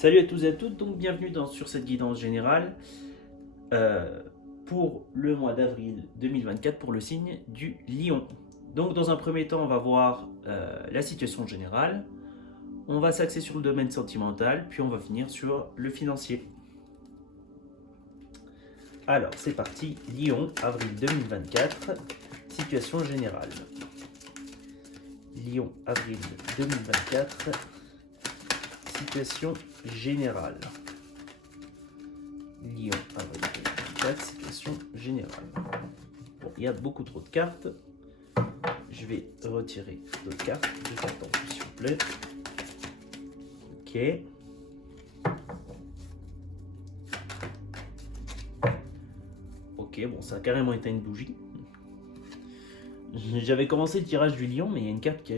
Salut à tous et à toutes, donc bienvenue sur cette guidance générale pour le mois d'avril 2024 pour le signe du Lion. Donc dans un premier temps, on va voir la situation générale, on va s'axer sur le domaine sentimental, puis on va finir sur le financier. Alors c'est parti, Lion, avril 2024, situation générale. Lion, avril 2024, situation générale. Lion, avril 2024, situation générale. Bon, il y a beaucoup trop de cartes. Je vais retirer d'autres cartes. Deux cartes en plus, s'il vous plaît. Ok. Ok, bon, ça a carrément été une bougie. J'avais commencé le tirage du lion, mais il y a une carte qui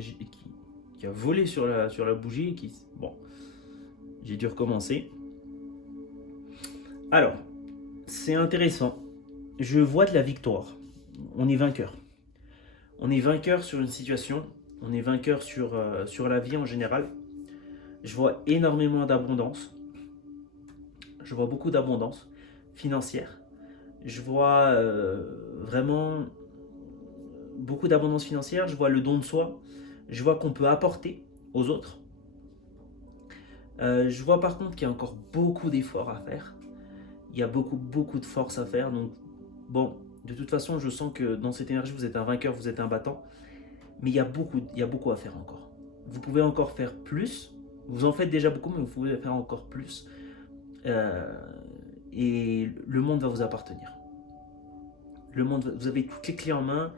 a volé sur la bougie et qui... Bon, j'ai dû recommencer. Alors, c'est intéressant. Je vois de la victoire. On est vainqueur. On est vainqueur sur une situation. On est vainqueur sur la vie en général. Je vois énormément d'abondance. Je vois beaucoup d'abondance financière. Je vois vraiment beaucoup d'abondance financière. Je vois le don de soi. Je vois qu'on peut apporter aux autres. Je vois par contre qu'il y a encore beaucoup d'efforts à faire. Il y a beaucoup de force à faire. Donc, bon, de toute façon, je sens que dans cette énergie, vous êtes un vainqueur, vous êtes un battant. Mais il y a beaucoup à faire encore. Vous pouvez encore faire plus. Vous en faites déjà beaucoup, mais vous pouvez faire encore plus. Et le monde va vous appartenir. Vous avez toutes les clés en main.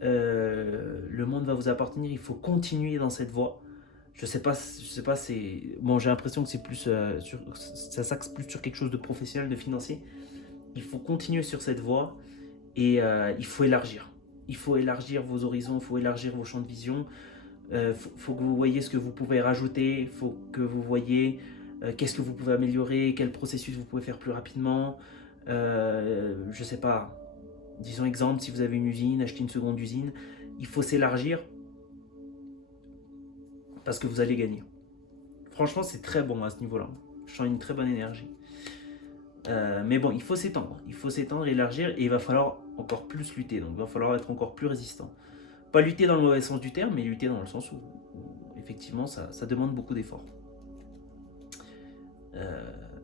Le monde va vous appartenir. Il faut continuer dans cette voie. Je sais pas, c'est bon. J'ai l'impression que c'est plus ça s'axe plus sur quelque chose de professionnel, de financier. Il faut continuer sur cette voie et il faut élargir. Il faut élargir vos horizons, il faut élargir vos champs de vision. Faut que vous voyez ce que vous pouvez rajouter. Il faut que vous voyez qu'est-ce que vous pouvez améliorer, quel processus vous pouvez faire plus rapidement. Je sais pas. Disons exemple, si vous avez une usine, achetez une seconde usine. Il faut s'élargir parce que vous allez gagner. Franchement, c'est très bon à ce niveau-là. Je sens une très bonne énergie. Mais bon, il faut s'étendre. Il faut s'étendre, élargir, et il va falloir encore plus lutter. Donc, il va falloir être encore plus résistant. Pas lutter dans le mauvais sens du terme, mais lutter dans le sens où effectivement, ça demande beaucoup d'efforts.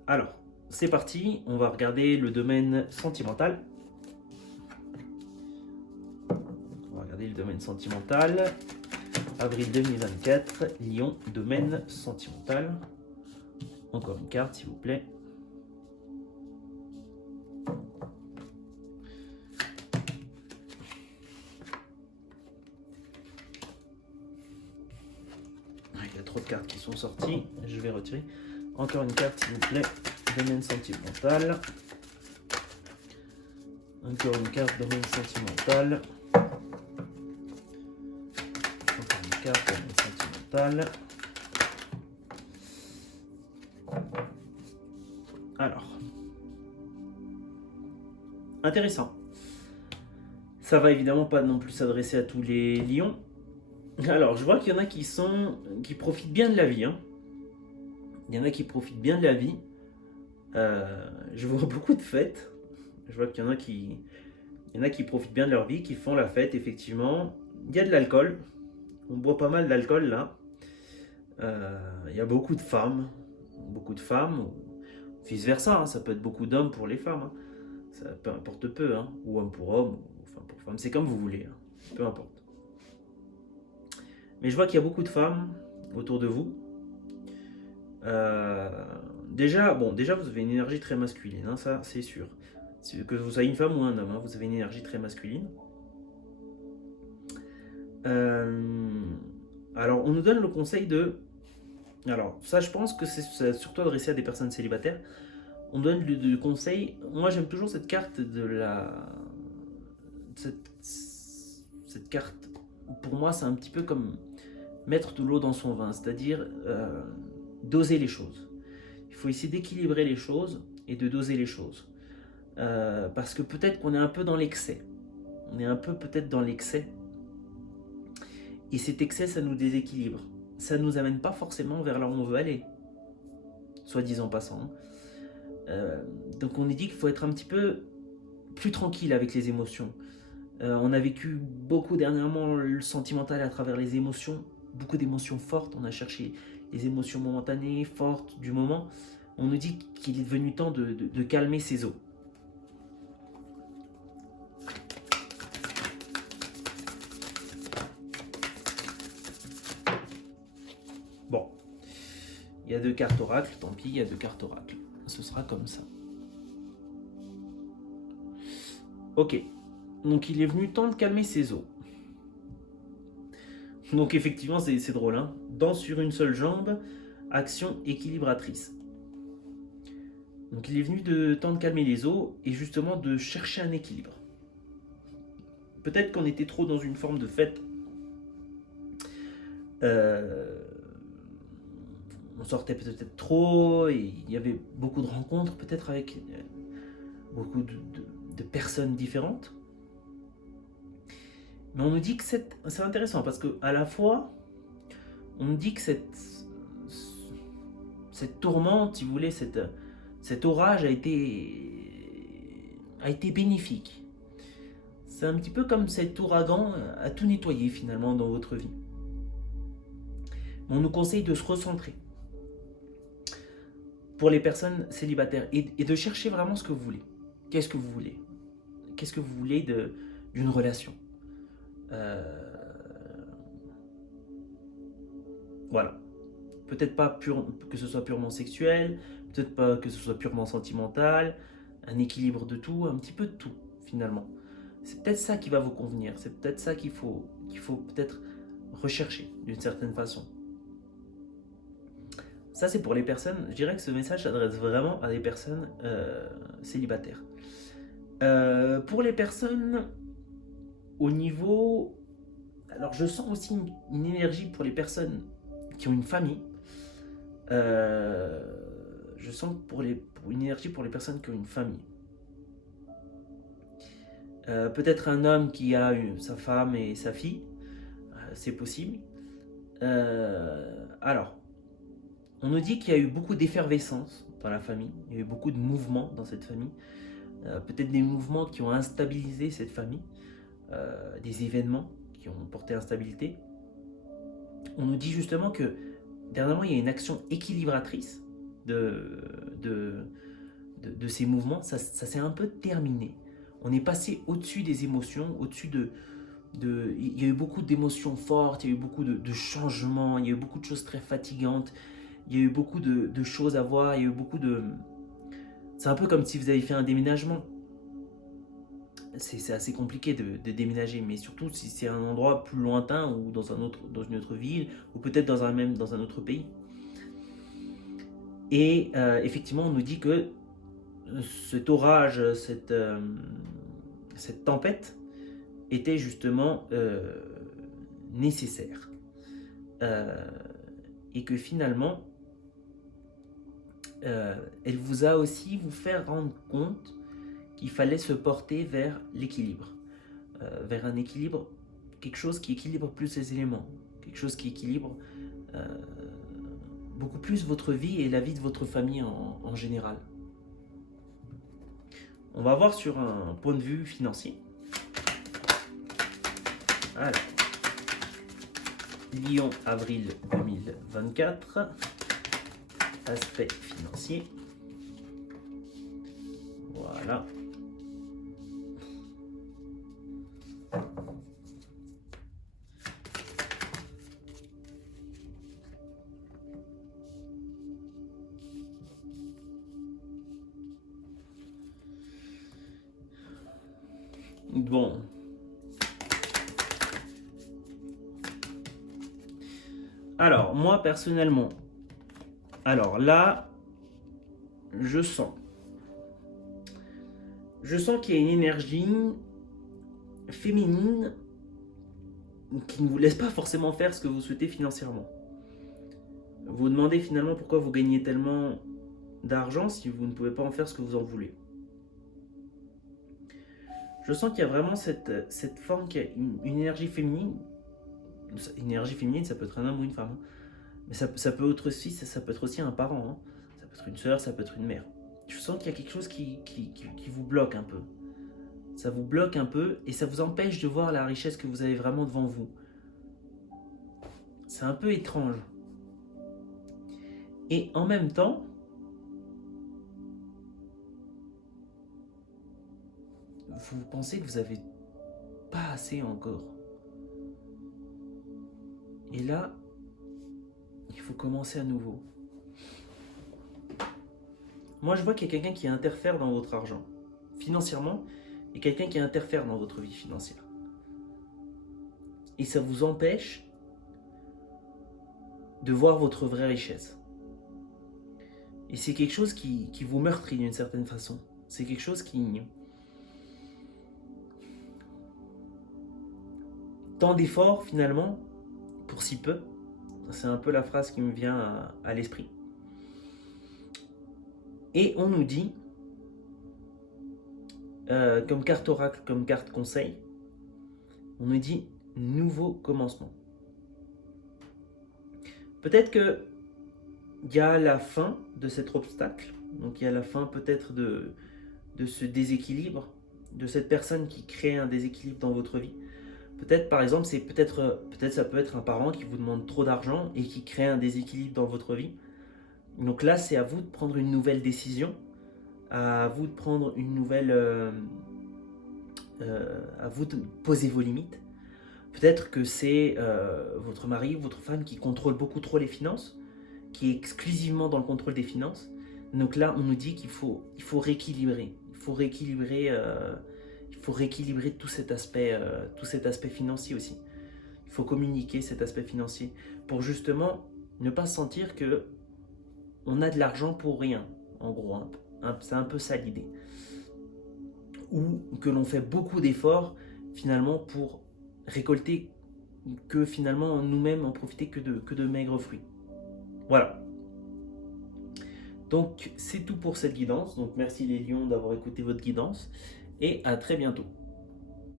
Alors, c'est parti. On va regarder le domaine sentimental. On va regarder le domaine sentimental. Avril 2024, Lion, domaine sentimental. Encore une carte, s'il vous plaît. Il y a trop de cartes qui sont sorties. Je vais retirer. Encore une carte, s'il vous plaît. Domaine sentimental. Encore une carte, domaine sentimental. Encore une carte, domaine sentimental. Alors. Intéressant. Ça va évidemment pas non plus s'adresser à tous les lions. Alors, je vois qu'il y en a qui profitent bien de la vie. Hein. Il y en a qui profitent bien de la vie. Je vois beaucoup de fêtes. Je vois qu'il y en a qui profitent bien de leur vie, qui font la fête, effectivement. Il y a de l'alcool. On boit pas mal d'alcool là. Il y a beaucoup de femmes. Beaucoup de femmes. Ou vice versa. Hein. Ça peut être beaucoup d'hommes pour les femmes. Hein. Ça peu importe peu. Hein. Ou homme pour homme. Ou femme pour femme. C'est comme vous voulez. Hein. Peu importe. Mais je vois qu'il y a beaucoup de femmes autour de vous. Déjà, vous avez une énergie très masculine, hein, ça c'est sûr. Que vous soyez une femme ou un homme, hein, vous avez une énergie très masculine. Alors, on nous donne le conseil de... Alors, ça, je pense que c'est surtout adressé à des personnes célibataires. On donne le conseil... Moi, j'aime toujours cette carte de la... Cette carte, pour moi, c'est un petit peu comme mettre de l'eau dans son vin, c'est-à-dire doser les choses. Il faut essayer d'équilibrer les choses et de doser les choses. Parce que peut-être qu'on est un peu dans l'excès. On est un peu peut-être dans l'excès. Et cet excès, ça nous déséquilibre. Ça ne nous amène pas forcément vers là où on veut aller. soi-disant passant. Donc on est dit qu'il faut être un petit peu plus tranquille avec les émotions. On a vécu beaucoup dernièrement le sentimental à travers les émotions, beaucoup d'émotions fortes. On a cherché les émotions momentanées, fortes du moment. On nous dit qu'il est devenu temps de calmer ses eaux. Bon, il y a 2 cartes oracles, tant pis, il y a 2 cartes oracles. Ce sera comme ça. Ok, donc il est venu temps de calmer ses eaux. Donc effectivement, c'est drôle, hein. Danse sur une seule jambe, action équilibratrice. Donc il est venu temps de calmer les eaux et justement de chercher un équilibre. Peut-être qu'on était trop dans une forme de fête. On sortait peut-être trop et il y avait beaucoup de rencontres, peut-être avec beaucoup de personnes différentes. Mais on nous dit que c'est intéressant parce qu'à la fois, on nous dit que cette tourmente, si vous voulez, cet orage a été bénéfique. C'est un petit peu comme cet ouragan a tout nettoyé finalement dans votre vie. On nous conseille de se recentrer pour les personnes célibataires et de chercher vraiment ce que vous voulez. Qu'est-ce que vous voulez? Qu'est-ce que vous voulez d'une relation? Voilà. Peut-être pas que ce soit purement sexuel, peut-être pas que ce soit purement sentimental, un équilibre de tout, un petit peu de tout finalement. C'est peut-être ça qui va vous convenir, c'est peut-être ça qu'il faut peut-être rechercher d'une certaine façon. Ça c'est pour les personnes, je dirais que ce message s'adresse vraiment à des personnes célibataires. Pour les personnes au niveau... Alors je sens aussi une énergie pour les personnes qui ont une famille. Je sens une énergie pour les personnes qui ont une famille. Peut-être un homme qui a sa femme et sa fille. C'est possible. Alors, on nous dit qu'il y a eu beaucoup d'effervescence dans la famille. Il y a eu beaucoup de mouvements dans cette famille. Peut-être des mouvements qui ont instabilisé cette famille. Des événements qui ont porté instabilité. On nous dit justement que dernièrement, il y a une action équilibratrice de ces mouvements. Ça s'est un peu terminé. On est passé au-dessus des émotions, au-dessus il y a eu beaucoup d'émotions fortes, il y a eu beaucoup de changements, il y a eu beaucoup de choses très fatigantes, il y a eu beaucoup de choses à voir, il y a eu beaucoup de... C'est un peu comme si vous avez fait un déménagement. C'est assez compliqué de déménager, mais surtout si c'est un endroit plus lointain ou dans une autre ville, ou peut-être dans un autre pays. Et effectivement, on nous dit que cet orage, cette tempête était justement nécessaire. Et que finalement, elle vous a aussi vous faire rendre compte qu'il fallait se porter vers l'équilibre, vers un équilibre, quelque chose qui équilibre plus les éléments, quelque chose qui équilibre beaucoup plus votre vie et la vie de votre famille en général. On va voir sur un point de vue financier. Alors, Lion, avril 2024, aspect financier. Voilà. Bon. Alors, moi personnellement, alors là, je sens qu'il y a une énergie féminine qui ne vous laisse pas forcément faire ce que vous souhaitez financièrement. Vous vous demandez finalement pourquoi vous gagnez tellement d'argent si vous ne pouvez pas en faire ce que vous en voulez. Je sens qu'il y a vraiment cette forme, qu'il y a une énergie féminine. Une énergie féminine, ça peut être un homme ou une femme. Mais ça peut être aussi un parent. Ça peut être une sœur, ça peut être une mère. Je sens qu'il y a quelque chose qui vous bloque un peu. Ça vous bloque un peu et ça vous empêche de voir la richesse que vous avez vraiment devant vous. C'est un peu étrange. Et en même temps, vous pensez que vous n'avez pas assez encore. Et là, il faut commencer à nouveau. Moi, je vois qu'il y a quelqu'un qui interfère dans votre argent. Financièrement, il y a quelqu'un qui interfère dans votre vie financière. Et ça vous empêche de voir votre vraie richesse. Et c'est quelque chose qui vous meurtrit d'une certaine façon. C'est quelque chose qui... Tant d'efforts, finalement, pour si peu. C'est un peu la phrase qui me vient à l'esprit. Et on nous dit, comme carte oracle, comme carte conseil, on nous dit nouveau commencement. Peut-être que il y a la fin de cet obstacle, donc il y a la fin peut-être de ce déséquilibre, de cette personne qui crée un déséquilibre dans votre vie. Peut-être par exemple, peut-être ça peut être un parent qui vous demande trop d'argent et qui crée un déséquilibre dans votre vie. Donc là, c'est à vous de prendre une nouvelle décision, à vous de prendre une nouvelle, à vous de poser vos limites. Peut-être que c'est votre mari ou votre femme qui contrôle beaucoup trop les finances, qui est exclusivement dans le contrôle des finances. Donc là, on nous dit qu'il faut rééquilibrer. Il faut rééquilibrer tout cet aspect financier aussi. Il faut communiquer cet aspect financier pour justement ne pas sentir que on a de l'argent pour rien, en gros. C'est un peu ça l'idée. Ou que l'on fait beaucoup d'efforts finalement pour récolter que finalement nous-mêmes en profiter que de maigres fruits. Voilà. Donc c'est tout pour cette guidance. Donc merci les lions d'avoir écouté votre guidance et à très bientôt.